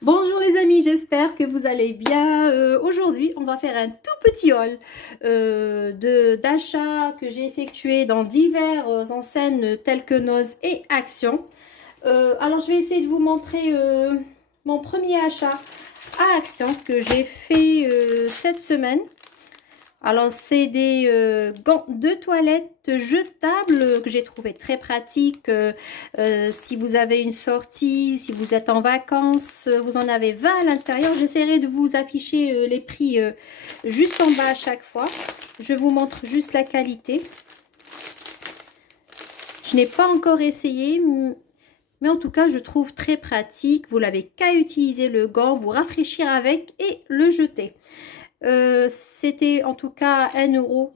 Bonjour les amis, j'espère que vous allez bien. Aujourd'hui, on va faire un tout petit haul d'achats que j'ai effectué dans diverses enseignes telles que Noz et Action. Alors, je vais essayer de vous montrer mon premier achat à Action que j'ai fait cette semaine. Alors, c'est des gants de toilette jetables que j'ai trouvé très pratiques. Si vous avez une sortie, si vous êtes en vacances, vous en avez 20 à l'intérieur. J'essaierai de vous afficher les prix juste en bas à chaque fois. Je vous montre juste la qualité. Je n'ai pas encore essayé, mais en tout cas, je trouve très pratique. Vous n'avez qu'à utiliser le gant, vous rafraîchir avec et le jeter. C'était en tout cas 1 euro.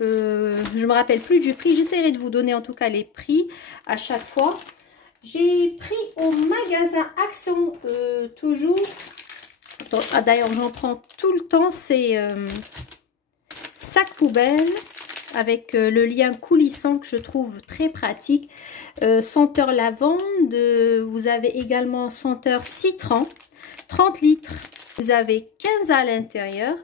Je me rappelle plus du prix. J'essaierai de vous donner en tout cas les prix à chaque fois. J'ai pris au magasin Action toujours. D'ailleurs, j'en prends tout le temps. C'est sac poubelle avec le lien coulissant que je trouve très pratique. Senteur lavande. Vous avez également senteur citron. 30 litres. Vous avez 15 à l'intérieur.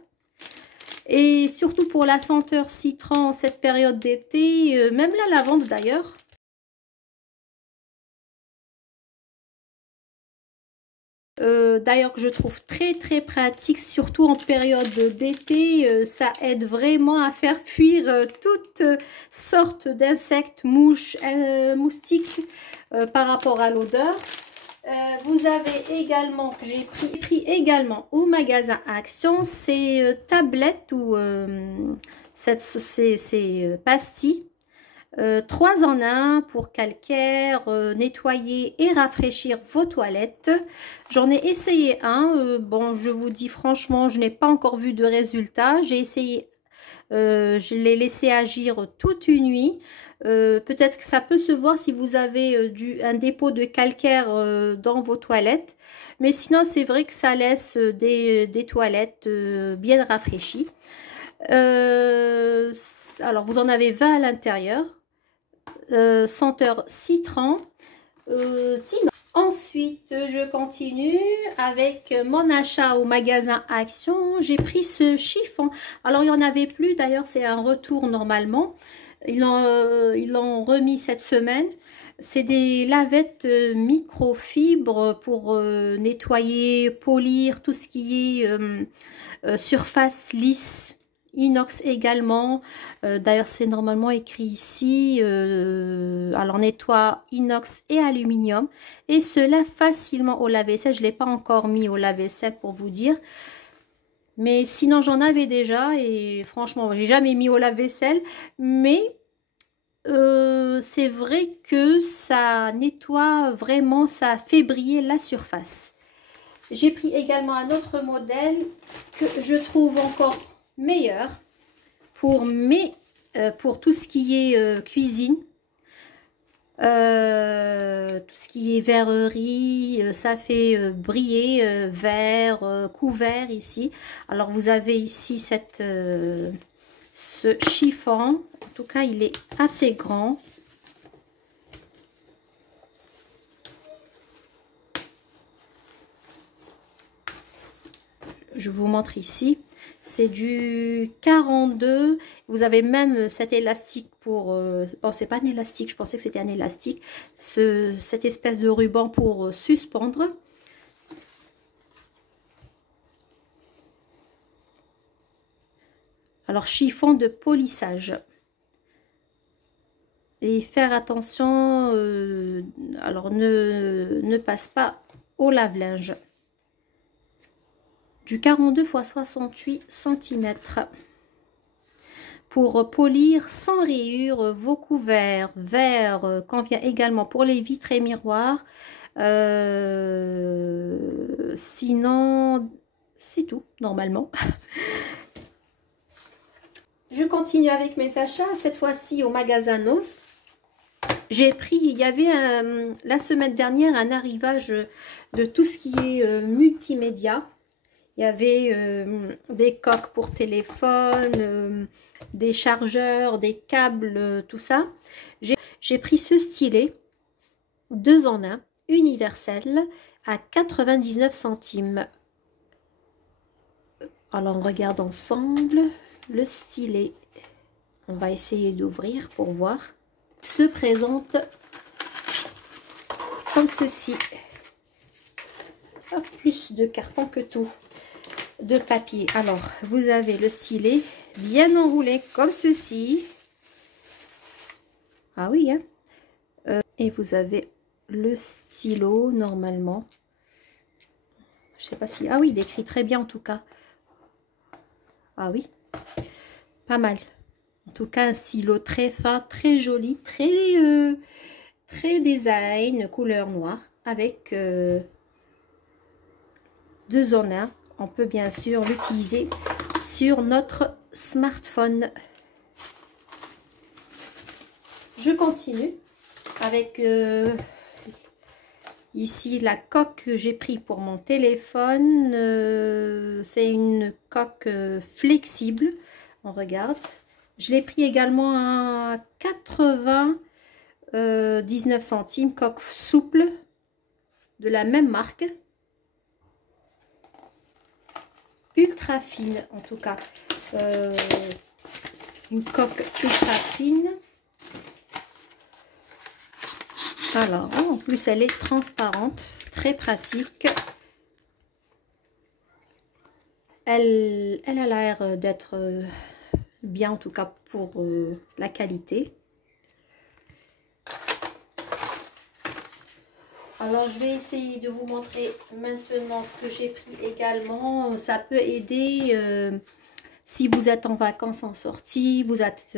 Et surtout pour la senteur citron en cette période d'été, même la lavande d'ailleurs. D'ailleurs que je trouve très pratique, surtout en période d'été. Ça aide vraiment à faire fuir toutes sortes d'insectes, mouches, moustiques par rapport à l'odeur. Vous avez également, que j'ai pris également au magasin Action, ces tablettes ou ces pastilles. 3 en 1 pour calcaire, nettoyer et rafraîchir vos toilettes. J'en ai essayé un. Bon, je vous dis franchement, je n'ai pas encore vu de résultat. J'ai essayé, je l'ai laissé agir toute une nuit. Peut-être que ça peut se voir si vous avez un dépôt de calcaire dans vos toilettes. Mais sinon, c'est vrai que ça laisse des toilettes bien rafraîchies. Alors, vous en avez 20 à l'intérieur. Senteur citron. Sinon, ensuite, je continue avec mon achat au magasin Action. J'ai pris ce chiffon. Alors, il n'y en avait plus. D'ailleurs, c'est un retour normalement. Ils l'ont remis cette semaine. C'est des lavettes microfibres pour nettoyer, polir tout ce qui est surface lisse. Inox également. D'ailleurs, c'est normalement écrit ici. Alors, nettoie inox et aluminium. Et se lave facilement au lave-vaisselle. Je ne l'ai pas encore mis au lave-vaisselle pour vous dire. Mais sinon, j'en avais déjà et franchement, j'ai jamais mis au lave-vaisselle. Mais c'est vrai que ça nettoie vraiment, ça fait briller la surface. J'ai pris également un autre modèle que je trouve encore meilleur pour tout ce qui est cuisine. Tout ce qui est verrerie, ça fait briller verre, couvert ici. Alors vous avez ici ce chiffon. En tout cas, il est assez grand. Je vous montre ici. C'est du 42. Vous avez même cet élastique pour... oh, c'est pas un élastique, je pensais que c'était un élastique. Cette espèce de ruban pour suspendre. Alors, chiffon de polissage. Et faire attention, alors ne passe pas au lave-linge. Du 42 x 68 cm. Pour polir sans rayures vos couverts, verres, convient également pour les vitres et miroirs. Sinon, c'est tout, normalement. Je continue avec mes achats, cette fois-ci au magasin Noz. J'ai pris, il y avait la semaine dernière un arrivage de tout ce qui est multimédia. Il y avait des coques pour téléphone, des chargeurs, des câbles, tout ça. J'ai pris ce stylet, 2 en 1. universel à 99 centimes. Alors on regarde ensemble le stylet. On va essayer d'ouvrir pour voir. Il se présente comme ceci. Oh, plus de carton que tout. De papier. Alors vous avez le stylet bien enroulé comme ceci. Ah oui, hein. Et vous avez le stylo normalement. Je sais pas si... Ah oui, il écrit très bien en tout cas. Ah oui, pas mal. En tout cas, un stylo très fin, très joli, très design, couleur noire, avec 2 en 1. On peut bien sûr l'utiliser sur notre smartphone. Je continue avec ici la coque que j'ai pris pour mon téléphone. C'est une coque flexible. On regarde. Je l'ai pris également à 99 centimes, coque souple de la même marque. Ultra fine en tout cas. Une coque ultra fine. Alors, en plus, elle est transparente, très pratique. Elle a l'air d'être bien, en tout cas pour la qualité. Alors, je vais essayer de vous montrer maintenant ce que j'ai pris également. Ça peut aider si vous êtes en vacances en sortie, vous êtes...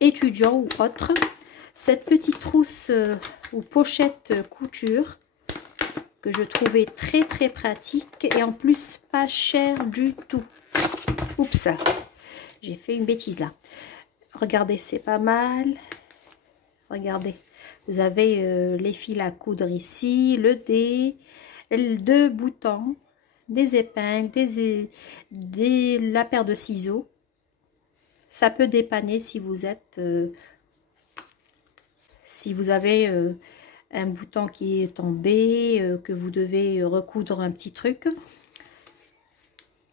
étudiant ou autre. Cette petite trousse ou pochette couture que je trouvais très pratique et en plus pas cher du tout. Oups, j'ai fait une bêtise là. Regardez, c'est pas mal. Regardez, vous avez les fils à coudre ici, le dé, 2 boutons, des épingles, la paire de ciseaux. Ça peut dépanner si vous êtes, si vous avez un bouton qui est tombé, que vous devez recoudre un petit truc.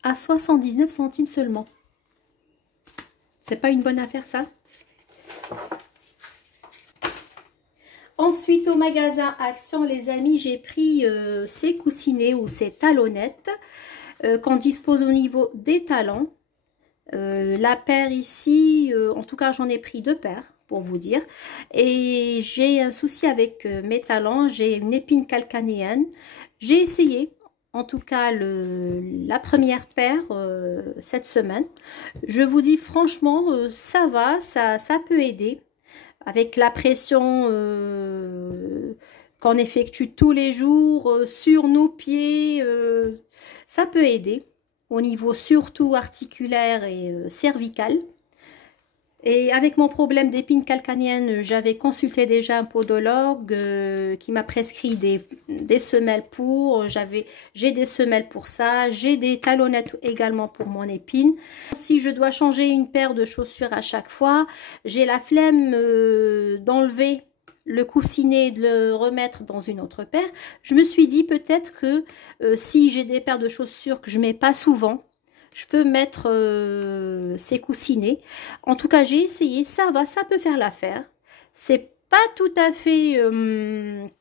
À 79 centimes seulement. C'est pas une bonne affaire ça? Ensuite au magasin Action les amis, j'ai pris ces coussinets ou ces talonnettes qu'on dispose au niveau des talons. La paire ici, en tout cas j'en ai pris 2 paires pour vous dire, et j'ai un souci avec mes talons, j'ai une épine calcanéenne. J'ai essayé en tout cas la première paire cette semaine. Je vous dis franchement ça va, ça peut aider avec la pression qu'on effectue tous les jours sur nos pieds, ça peut aider au niveau surtout articulaire et cervical. Et avec mon problème d'épine calcanéenne, j'avais consulté déjà un podologue qui m'a prescrit des semelles pour, j'ai des semelles pour ça, j'ai des talonnettes également pour mon épine. Si je dois changer une paire de chaussures à chaque fois, j'ai la flemme d'enlever le coussinet, de le remettre dans une autre paire. Je me suis dit peut-être que si j'ai des paires de chaussures que je mets pas souvent, je peux mettre ces coussinets. En tout cas, j'ai essayé, ça va, ça peut faire l'affaire. C'est pas tout à fait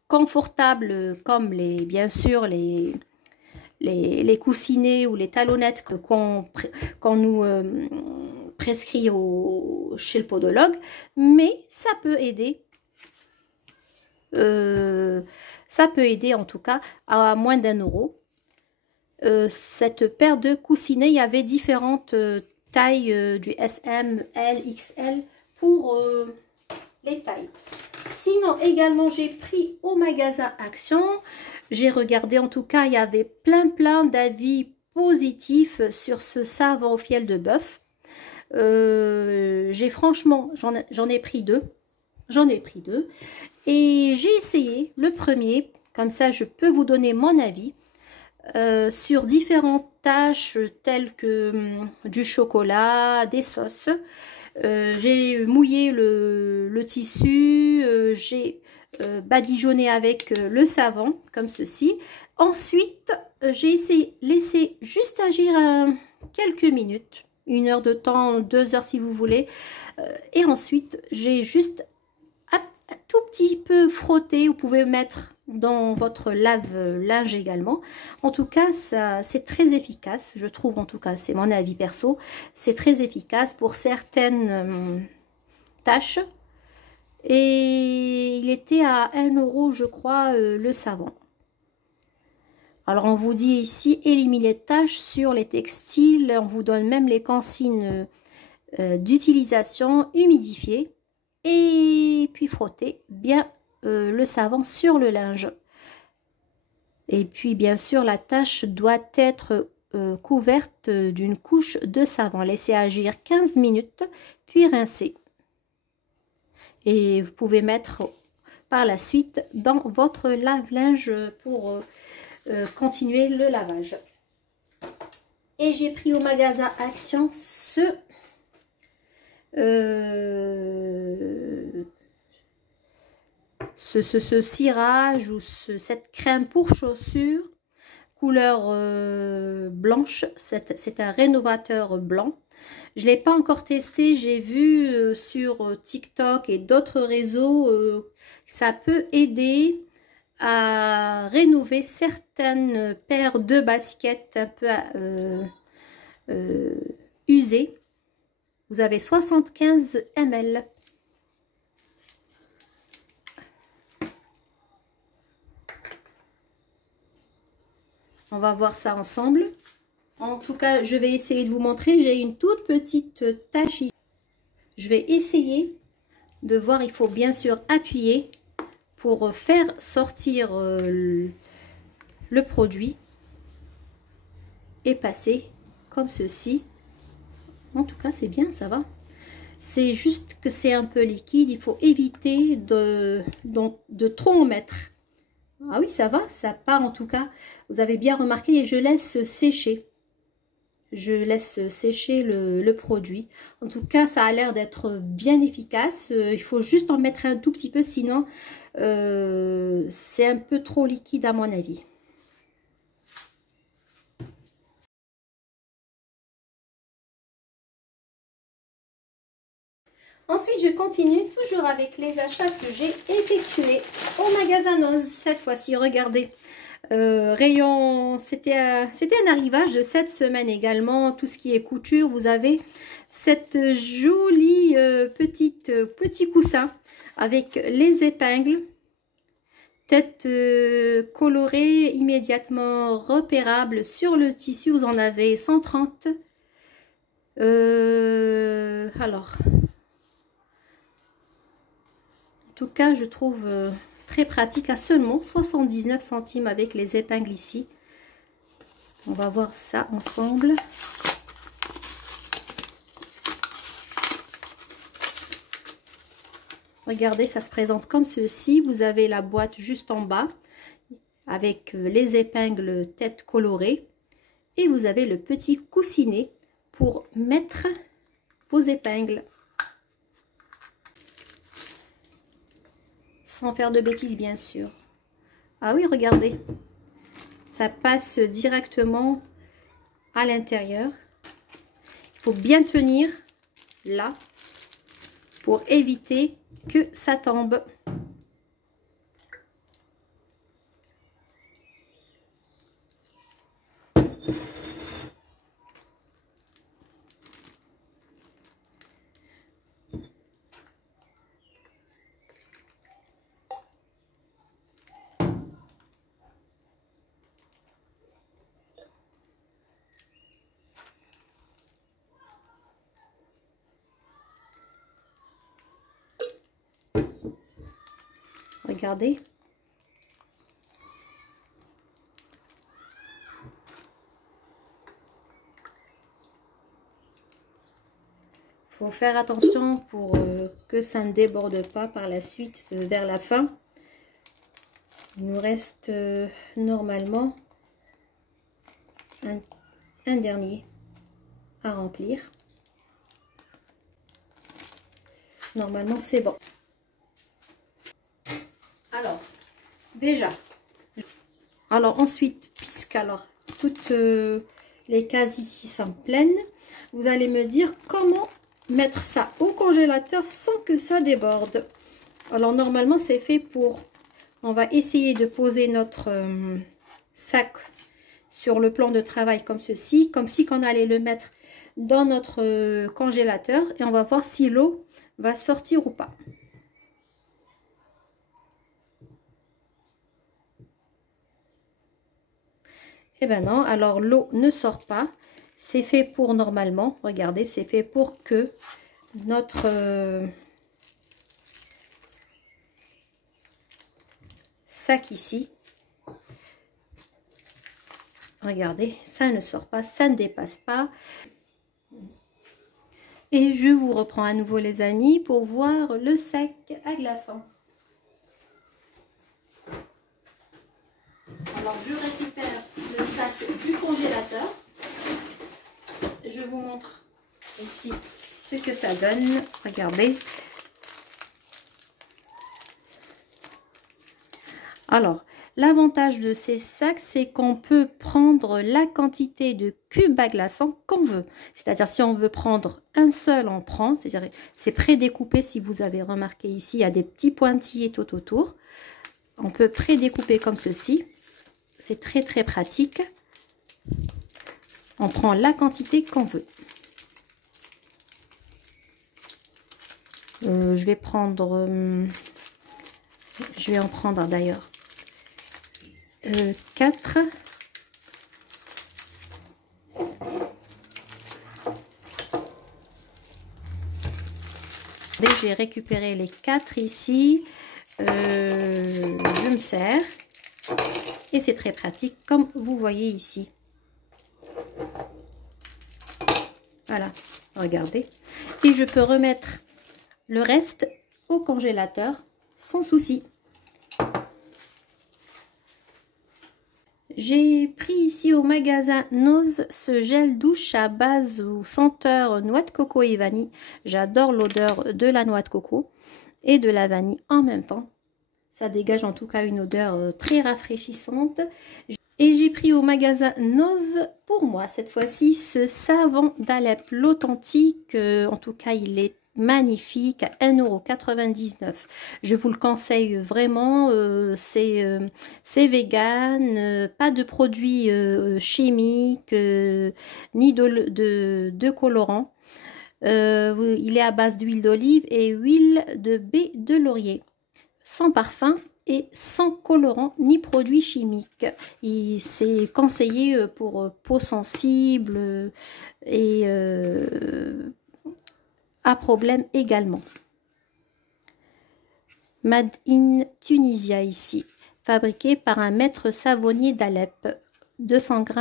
confortable comme bien sûr les coussinets ou les talonnettes qu'on nous prescrit chez le podologue, mais ça peut aider. Ça peut aider en tout cas à moins d'1 euro. Cette paire de coussinets, il y avait différentes tailles du SM, L, XL pour les tailles. Sinon également j'ai pris au magasin Action, j'ai regardé, en tout cas il y avait plein d'avis positifs sur ce savon au fiel de bœuf. Franchement j'en ai pris 2. J'en ai pris 2 et j'ai essayé le premier, comme ça je peux vous donner mon avis. Sur différentes tâches telles que du chocolat, des sauces. J'ai mouillé le tissu, j'ai badigeonner avec le savon, comme ceci. Ensuite, j'ai laissé juste agir quelques minutes, 1 heure de temps, 2 heures si vous voulez. Et ensuite, j'ai juste un tout petit peu frotté. Vous pouvez mettre dans votre lave-linge également. En tout cas, c'est très efficace. Je trouve, en tout cas, c'est mon avis perso. C'est très efficace pour certaines tâches. Et il était à 1 € je crois le savon. Alors on vous dit ici éliminer les taches sur les textiles, on vous donne même les consignes d'utilisation: humidifier et puis frotter bien le savon sur le linge. Et puis bien sûr la tache doit être couverte d'une couche de savon. Laissez agir 15 minutes puis rincer. Et vous pouvez mettre par la suite dans votre lave-linge pour continuer le lavage. Et j'ai pris au magasin Action ce cirage ou cette crème pour chaussures couleur blanche. C'est un rénovateur blanc. Je ne l'ai pas encore testé, j'ai vu sur TikTok et d'autres réseaux ça peut aider à rénover certaines paires de baskets un peu usées. Vous avez 75 ml. On va voir ça ensemble. En tout cas, je vais essayer de vous montrer. J'ai une toute petite tache ici. Je vais essayer de voir. Il faut bien sûr appuyer pour faire sortir le produit et passer comme ceci. En tout cas, c'est bien, ça va. C'est juste que c'est un peu liquide. Il faut éviter de trop en mettre. Ah oui, ça va, ça part en tout cas. Vous avez bien remarqué et je laisse sécher. Je laisse sécher le produit. En tout cas, ça a l'air d'être bien efficace. Il faut juste en mettre un tout petit peu, sinon c'est un peu trop liquide à mon avis. Ensuite, je continue toujours avec les achats que j'ai effectués au magasin Noz. Cette fois-ci, regardez. Rayon, c'était un arrivage de cette semaine également. Tout ce qui est couture, vous avez cette jolie petit coussin avec les épingles, tête colorée, immédiatement repérable sur le tissu. Vous en avez 130. Alors, en tout cas, je trouve très pratique, à seulement 79 centimes avec les épingles ici. On va voir ça ensemble. Regardez, ça se présente comme ceci. Vous avez la boîte juste en bas avec les épingles tête colorée. Et vous avez le petit coussinet pour mettre vos épingles. Sans faire de bêtises, bien sûr. Ah oui, regardez. Ça passe directement à l'intérieur. Il faut bien tenir là pour éviter que ça tombe. Regardez. Faut faire attention pour que ça ne déborde pas par la suite vers la fin. Il nous reste normalement un dernier à remplir. Normalement, c'est bon. Alors, déjà. Alors ensuite, puisque alors toutes les cases ici sont pleines, vous allez me dire comment mettre ça au congélateur sans que ça déborde. Alors normalement c'est fait pour, on va essayer de poser notre sac sur le plan de travail comme ceci, comme si on allait le mettre dans notre congélateur et on va voir si l'eau va sortir ou pas. Eh ben non, alors l'eau ne sort pas. C'est fait pour normalement, regardez, c'est fait pour que notre sac ici, regardez, ça ne sort pas, ça ne dépasse pas. Et je vous reprends à nouveau les amis pour voir le sac à glaçons. Alors je récupère le sac du congélateur. Je vous montre ici ce que ça donne. Regardez. Alors, l'avantage de ces sacs, c'est qu'on peut prendre la quantité de cubes à glaçons qu'on veut. C'est-à-dire, si on veut prendre un seul, on prend. C'est-à-dire, c'est prédécoupé. Si vous avez remarqué ici, il y a des petits pointillés tout autour. On peut prédécouper comme ceci. C'est très très pratique. On prend la quantité qu'on veut. Je vais prendre... je vais en prendre d'ailleurs 4. Dès que j'ai récupéré les 4 ici, je me sers. Et c'est très pratique, comme vous voyez ici. Voilà, regardez. Et je peux remettre le reste au congélateur sans souci. J'ai pris ici au magasin Nose ce gel douche à base ou senteur noix de coco et vanille. J'adore l'odeur de la noix de coco et de la vanille en même temps. Ça dégage en tout cas une odeur très rafraîchissante. Et j'ai pris au magasin Nose pour moi cette fois-ci ce savon d'Alep, l'authentique. En tout cas, il est magnifique à 1,99 €. Je vous le conseille vraiment. C'est vegan, pas de produits chimiques ni de colorants. Il est à base d'huile d'olive et huile de baie de laurier, sans parfum et sans colorant ni produits chimiques. C'est conseillé pour peau sensible et à problème également. Made in Tunisia ici, fabriqué par un maître savonnier d'Alep, 200 g.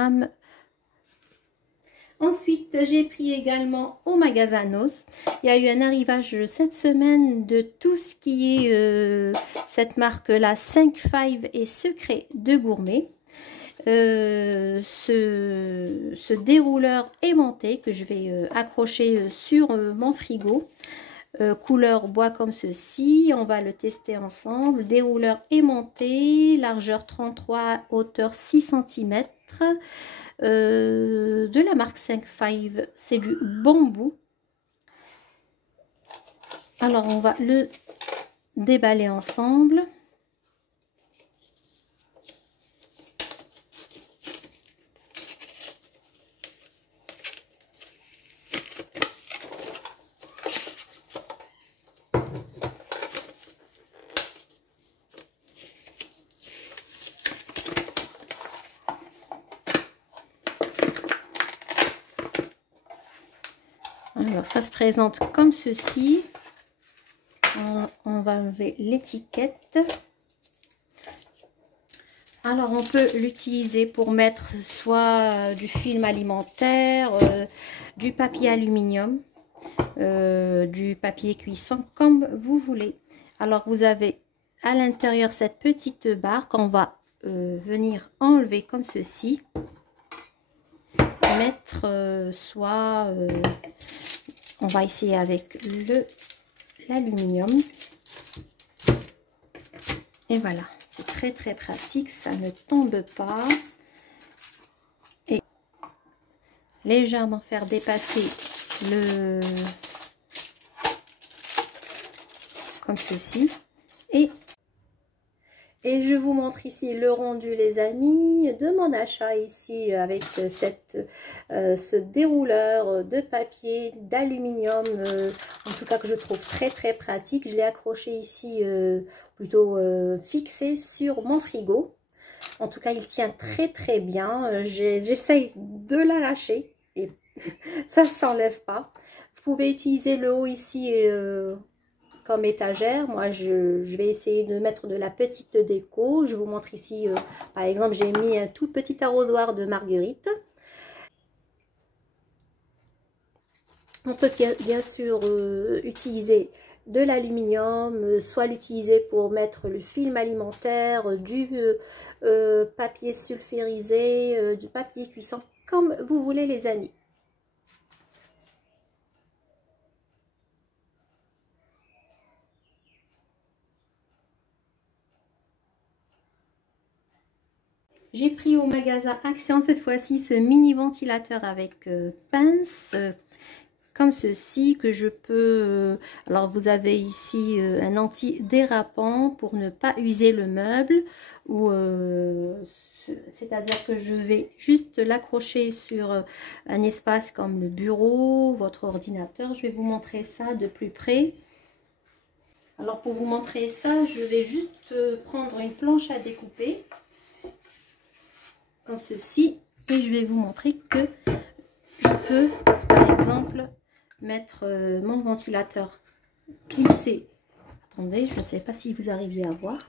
Ensuite, j'ai pris également au magasin Nose. Il y a eu un arrivage cette semaine de tout ce qui est cette marque-là, 5 et Secret de Gourmet. Ce dérouleur aimanté que je vais accrocher sur mon frigo. Couleur bois comme ceci. On va le tester ensemble. Dérouleur aimanté, largeur 33, hauteur 6 cm. De la marque 5, c'est du bambou. Alors on va le déballer ensemble. Alors ça se présente comme ceci. On va enlever l'étiquette. Alors on peut l'utiliser pour mettre soit du film alimentaire, du papier aluminium, du papier cuisson, comme vous voulez. Alors vous avez à l'intérieur cette petite barre qu'on va venir enlever comme ceci. Mettre soit on va essayer avec l'aluminium Et voilà, c'est très très pratique, ça ne tombe pas. Et légèrement faire dépasser le... comme ceci. Et je vous montre ici le rendu, les amis, de mon achat ici avec ce dérouleur de papier d'aluminium, en tout cas que je trouve très très pratique. Je l'ai accroché ici, plutôt fixé sur mon frigo. En tout cas, il tient très très bien. J'essaye de l'arracher et ça ne s'enlève pas. Vous pouvez utiliser le haut ici comme étagère. Moi je vais essayer de mettre de la petite déco. Je vous montre ici par exemple, j'ai mis un tout petit arrosoir de marguerite. On peut bien sûr utiliser de l'aluminium, soit l'utiliser pour mettre le film alimentaire, du papier sulfurisé, du papier cuisson, comme vous voulez les amis. J'ai pris au magasin Action cette fois-ci ce mini ventilateur avec pince comme ceci que je peux... alors vous avez ici un anti-dérapant pour ne pas user le meuble, ou c'est-à-dire que je vais juste l'accrocher sur un espace comme le bureau, votre ordinateur. Je vais vous montrer ça de plus près. Alors pour vous montrer ça, je vais juste prendre une planche à découper comme ceci, et je vais vous montrer que je peux par exemple mettre mon ventilateur clipsé. Attendez, je ne sais pas si vous arriviez à voir.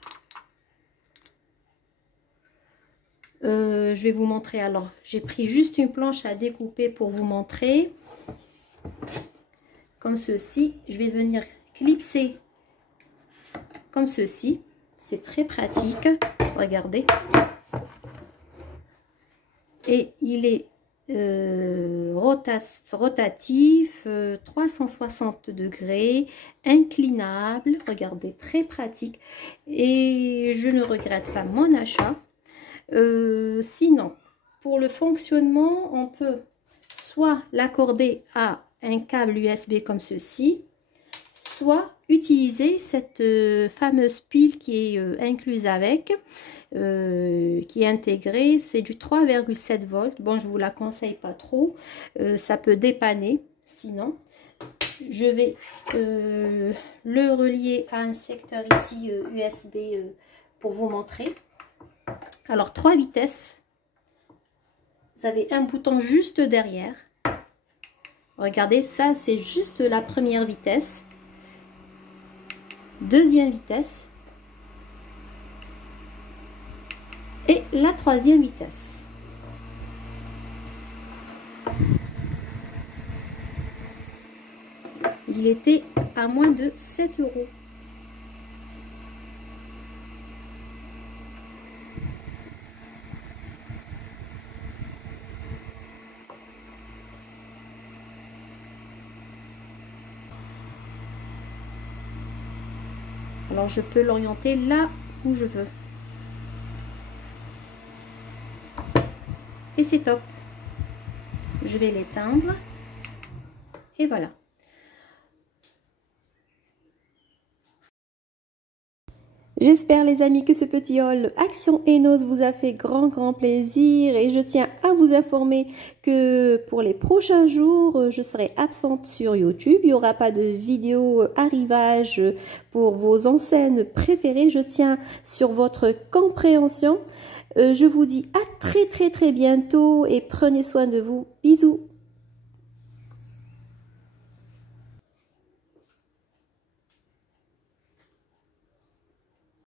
Je vais vous montrer. Alors j'ai pris juste une planche à découper pour vous montrer comme ceci. Je vais venir clipser comme ceci, c'est très pratique, regardez. Et il est rotatif, 360 degrés, inclinable, regardez, très pratique. Et je ne regrette pas mon achat. Sinon, pour le fonctionnement, on peut soit l'accorder à un câble USB comme ceci, soit utiliser cette fameuse pile qui est incluse avec, qui est intégrée. C'est du 3,7 volts. Bon, je vous la conseille pas trop, ça peut dépanner. Sinon, je vais le relier à un secteur ici USB pour vous montrer. Alors 3 vitesses, vous avez un bouton juste derrière. Regardez, ça c'est juste la première vitesse. Deuxième vitesse et la troisième vitesse. Il était à moins de 7 €. Alors je peux l'orienter là où je veux. Et c'est top. Je vais l'éteindre. Et voilà. J'espère les amis que ce petit haul Action Enos vous a fait grand plaisir, et je tiens à vous informer que pour les prochains jours je serai absente sur YouTube. Il n'y aura pas de vidéo arrivage pour vos enseignes préférées. Je tiens sur votre compréhension. Je vous dis à très bientôt et prenez soin de vous. Bisous.